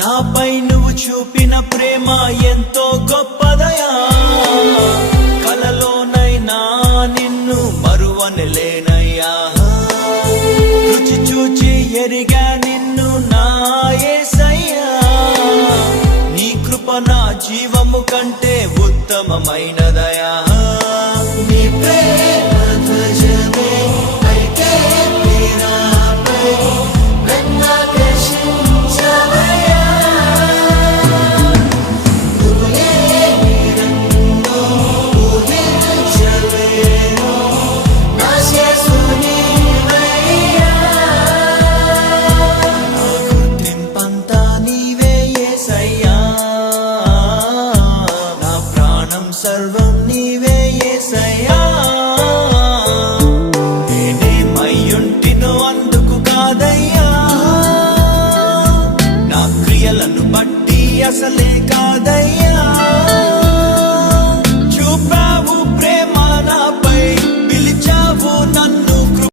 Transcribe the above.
నాపై నువ్వు చూపిన ప్రేమ ఎంతో గొప్పదయా, కలలోనైనా నిన్ను మరువనలేనయ్యా. రుచి చూచి ఎరిగా నిన్ను నా యేసయ్యా, నీ కృప నా జీవము కంటే ఉత్తమమైనదయా. నీ ప్రేమ ధ్వజమే అయితే నీరాపై నన్నాకర్షించవయ్యా. నువ్వు లేని నన్ను ఊహించలేను, నా యేసు నీవయ్యా. నా గుర్తింపంతా నీవే యేసయ్యా, నా ప్రాణం సర్వం నీవే యేసయ్యా. నేనేమయ్యుంటినో అందుకు కాదయ్యా, నా క్రియలను బట్టి అసలే కాదయ్యా.